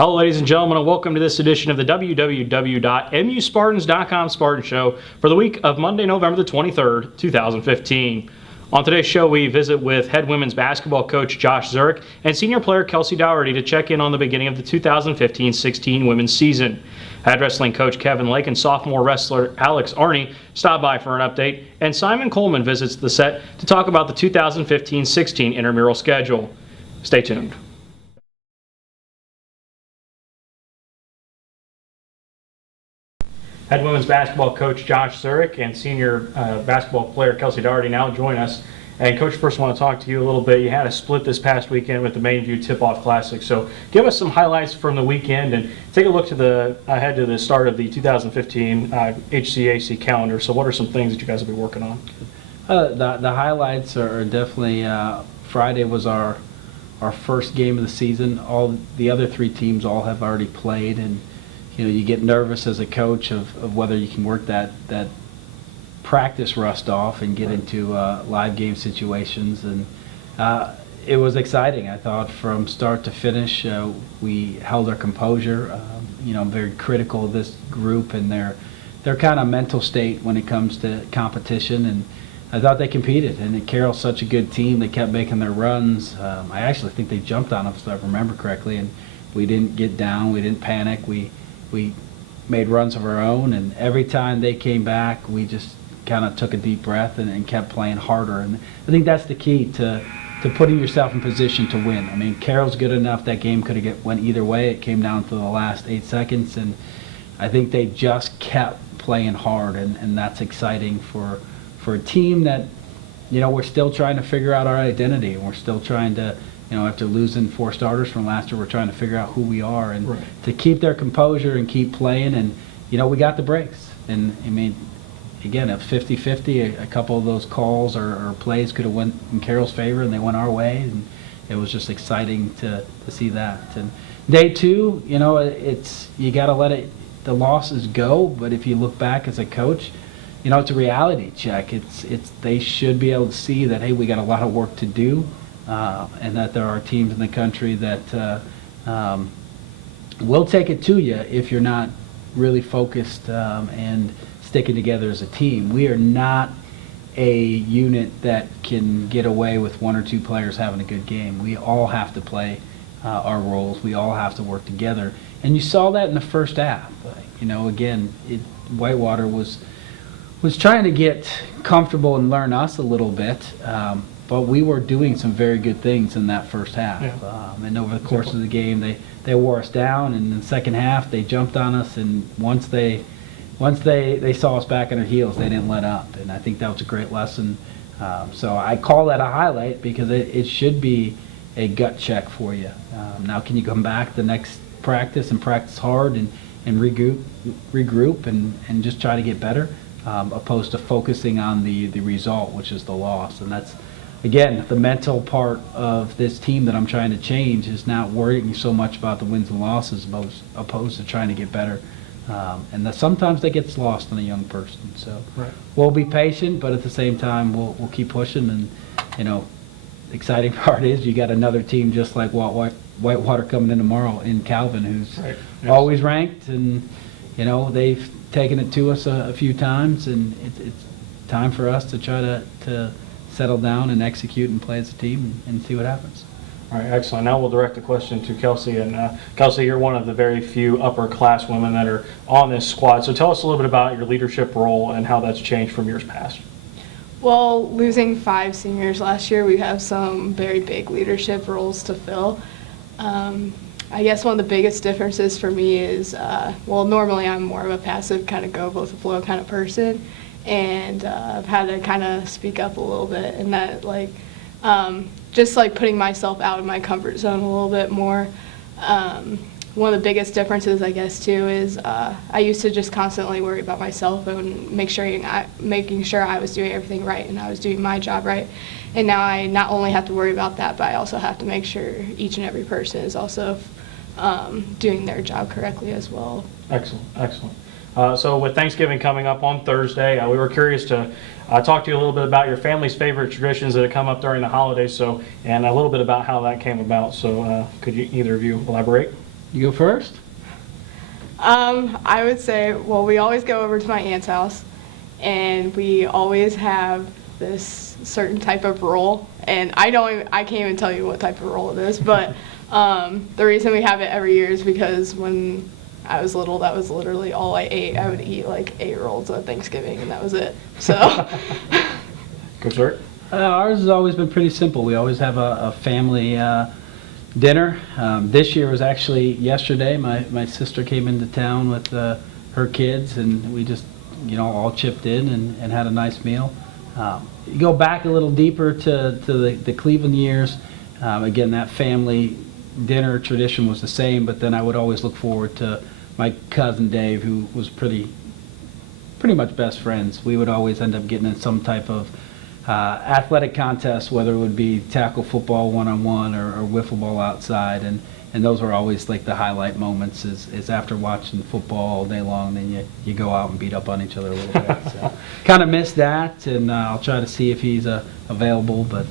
Hello, ladies and gentlemen, and welcome to this edition of the www.muspartans.com Spartan Show for the week of Monday, November the 23rd, 2015. On today's show, we visit with head women's basketball coach Josh Dzurick and senior player Kelcey Daugherty to check in on the beginning of the 2015-16 women's season. Head wrestling coach Kevin Lake and sophomore wrestler Alex Arney stop by for an update, and Simon Coleman visits the set to talk about the 2015-16 intramural schedule. Stay tuned. Head women's basketball coach Josh Dzurick and senior basketball player Kelcey Daugherty now join us. And Coach, first I want to talk to you a little bit. You had a split this past weekend with the Mainview Tip-Off Classic. So give us some highlights from the weekend and take a look to ahead to the start of the 2015 HCAC calendar. So what are some things that you guys will be working on? The highlights are definitely Friday was our first game of the season. All the other three teams all have already played, and you get nervous as a coach of whether you can work that practice rust off and get into live game situations. And it was exciting. I thought from start to finish we held our composure. I'm very critical of this group and their kind of mental state when it comes to competition, and I thought they competed. And Carroll's such a good team. They kept making their runs. I actually think they jumped on us, if I remember correctly, and we didn't get down. We didn't panic. We made runs of our own, and every time they came back, we just kind of took a deep breath and kept playing harder. And I think that's the key to putting yourself in position to win. I mean, Carroll's good enough. That game could have went either way. It came down to the last 8 seconds, and I think they just kept playing hard, and that's exciting for a team that, we're still trying to figure out our identity, and we're still trying to, after losing 4 starters from last year, we're trying to figure out who we are, and right. To keep their composure and keep playing. And we got the breaks, and I mean, again, a 50-50, a couple of those calls or plays could have went in Carroll's favor, and they went our way, and it was just exciting to see that. And day 2, it's you got to let the losses go, but if you look back as a coach, it's a reality check. It's they should be able to see that, hey, we got a lot of work to do. And that there are teams in the country that will take it to you if you're not really focused and sticking together as a team. We are not a unit that can get away with 1 or 2 players having a good game. We all have to play our roles. We all have to work together. And you saw that in the first half. Again, Whitewater was trying to get comfortable and learn us a little bit. But we were doing some very good things in that first half. Yeah. And over the course of the game, they wore us down. And in the second half, they jumped on us. And once they saw us back on our heels, they didn't let up. And I think that was a great lesson. So I call that a highlight because it should be a gut check for you. Now, can you come back the next practice and practice hard and regroup and just try to get better, opposed to focusing on the result, which is the loss. And that's, again, the mental part of this team that I'm trying to change is not worrying so much about the wins and losses opposed to trying to get better. And that sometimes that gets lost in a young person. So right. We'll be patient, but at the same time, we'll keep pushing. And, the exciting part is you got another team just like Whitewater coming in tomorrow in Calvin, who's right. Yes. always ranked. And, they've taken it to us a few times, and it's time for us to try to settle down and execute and play as a team and see what happens. All right, excellent. Now we'll direct the question to Kelcey. And Kelcey, you're one of the very few upper-class women that are on this squad. So tell us a little bit about your leadership role and how that's changed from years past. Well, losing 5 seniors last year, we have some very big leadership roles to fill. I guess one of the biggest differences for me is, normally I'm more of a passive kind of go with the flow kind of person. And I've had to kind of speak up a little bit, and that just putting myself out of my comfort zone a little bit more. One of the biggest differences, I guess, too, is I used to just constantly worry about myself and making sure I was doing everything right and I was doing my job right. And now I not only have to worry about that, but I also have to make sure each and every person is also doing their job correctly as well. Excellent, excellent. So with Thanksgiving coming up on Thursday, we were curious to talk to you a little bit about your family's favorite traditions that have come up during the holidays, and a little bit about how that came about. So could you, either of you elaborate? You go first? I would say, well, we always go over to my aunt's house, and we always have this certain type of roll, and I can't even tell you what type of roll it is, but the reason we have it every year is because when I was little, that was literally all I ate. I would eat like 8 rolls at Thanksgiving, and that was it. So. Coach Zurich? Ours has always been pretty simple. We always have a family dinner. This year was actually yesterday. My sister came into town with her kids, and we just, all chipped in and had a nice meal. You go back a little deeper to the Cleveland years. Again, that family dinner tradition was the same, but then I would always look forward to my cousin Dave, who was pretty much best friends. We would always end up getting in some type of athletic contest, whether it would be tackle football one-on-one or wiffle ball outside, and those were always like the highlight moments is after watching football all day long, then you go out and beat up on each other a little bit. So kind of miss that, and I'll try to see if he's available, but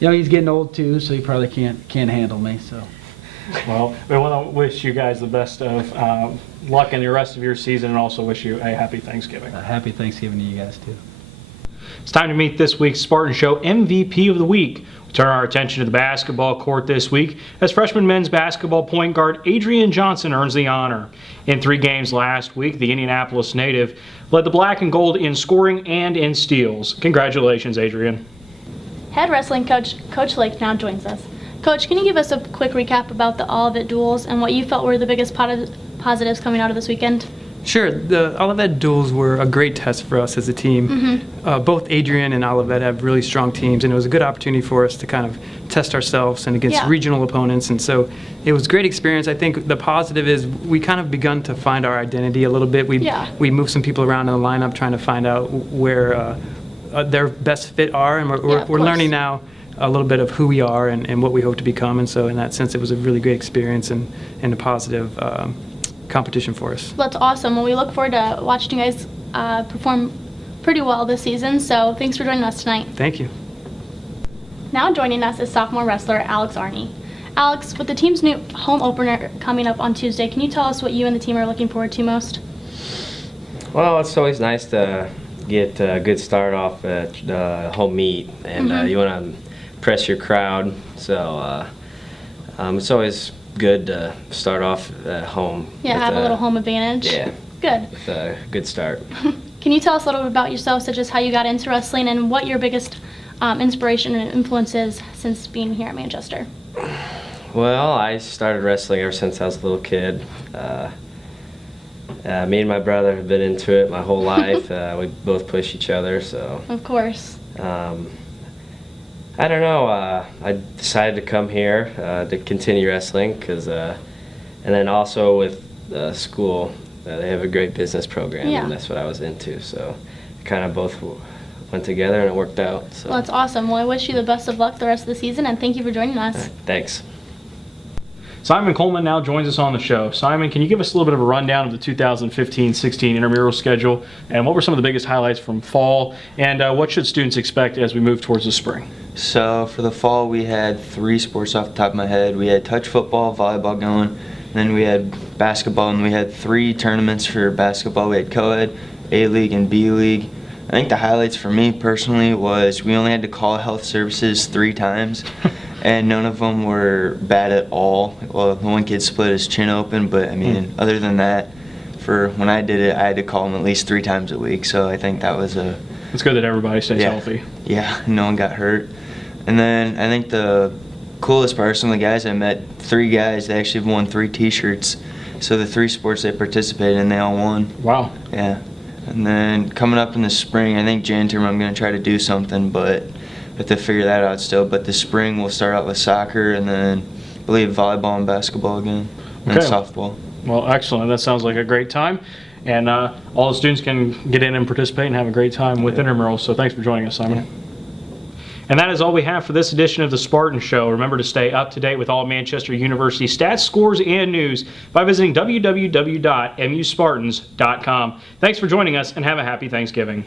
he's getting old too, so he probably can't handle me. So. Well, we want to wish you guys the best of luck in the rest of your season, and also wish you a happy Thanksgiving. Happy Thanksgiving to you guys too. It's time to meet this week's Spartan Show MVP of the week. We turn our attention to the basketball court this week as freshman men's basketball point guard Adrian Johnson earns the honor. In 3 games last week, the Indianapolis native led the black and gold in scoring and in steals. Congratulations, Adrian. Head wrestling coach, Coach Lake, now joins us. Coach, can you give us a quick recap about the Olivet duels and what you felt were the biggest positives coming out of this weekend? Sure. The Olivet duels were a great test for us as a team. Mm-hmm. Both Adrian and Olivet have really strong teams, and it was a good opportunity for us to kind of test ourselves and against regional opponents, and so it was a great experience. I think the positive is we kind of begun to find our identity a little bit. We moved some people around in the lineup trying to find out where their best fit are, and we're learning now a little bit of who we are and what we hope to become, and so in that sense it was a really great experience and a positive competition for us. That's awesome. Well, we look forward to watching you guys perform pretty well this season, so thanks for joining us tonight. Thank you. Now joining us is sophomore wrestler Alex Arney. Alex, with the team's new home opener coming up on Tuesday, can you tell us what you and the team are looking forward to most? Well, it's always nice to get a good start off at the home meet, and you want to impress your crowd, so it's always good to start off at home. Yeah, have a little home advantage. Yeah. Good. With a good start. Can you tell us a little bit about yourself, such as how you got into wrestling and what your biggest inspiration and influence is since being here at Manchester? Well, I started wrestling ever since I was a little kid. Me and my brother have been into it my whole life. We both push each other, so. Of course. I don't know. I decided to come here to continue wrestling and then also with school, they have a great business program, and that's what I was into. So kind of both went together and it worked out. So. Well, that's awesome. Well, I wish you the best of luck the rest of the season, and thank you for joining us. Thanks. Simon Coleman now joins us on the show. Simon, can you give us a little bit of a rundown of the 2015-16 intramural schedule, and what were some of the biggest highlights from fall, and what should students expect as we move towards the spring? So for the fall, we had 3 sports off the top of my head. We had touch football, volleyball going, then we had basketball, and we had 3 tournaments for basketball. We had co-ed, A-League, and B-League. I think the highlights for me personally was we only had to call health services 3 times. And none of them were bad at all. Well, the one kid split his chin open, but I mean, other than that, for when I did it, I had to call him at least 3 times a week. So I think that was It's good that everybody stays healthy. Yeah, no one got hurt. And then I think the coolest part, some of the guys I met, 3 guys, they actually won 3 T-shirts. So the 3 sports they participated in, they all won. Wow. Yeah. And then coming up in the spring, I think Jan term I'm going to try to do something, but have to figure that out still. But the spring we'll start out with soccer, and then I believe volleyball and basketball again, and softball. Well, excellent. That sounds like a great time. And all the students can get in and participate and have a great time with intramurals. So thanks for joining us, Simon. Yeah. And that is all we have for this edition of the Spartan Show. Remember to stay up to date with all Manchester University stats, scores, and news by visiting www.muspartans.com. Thanks for joining us, and have a happy Thanksgiving.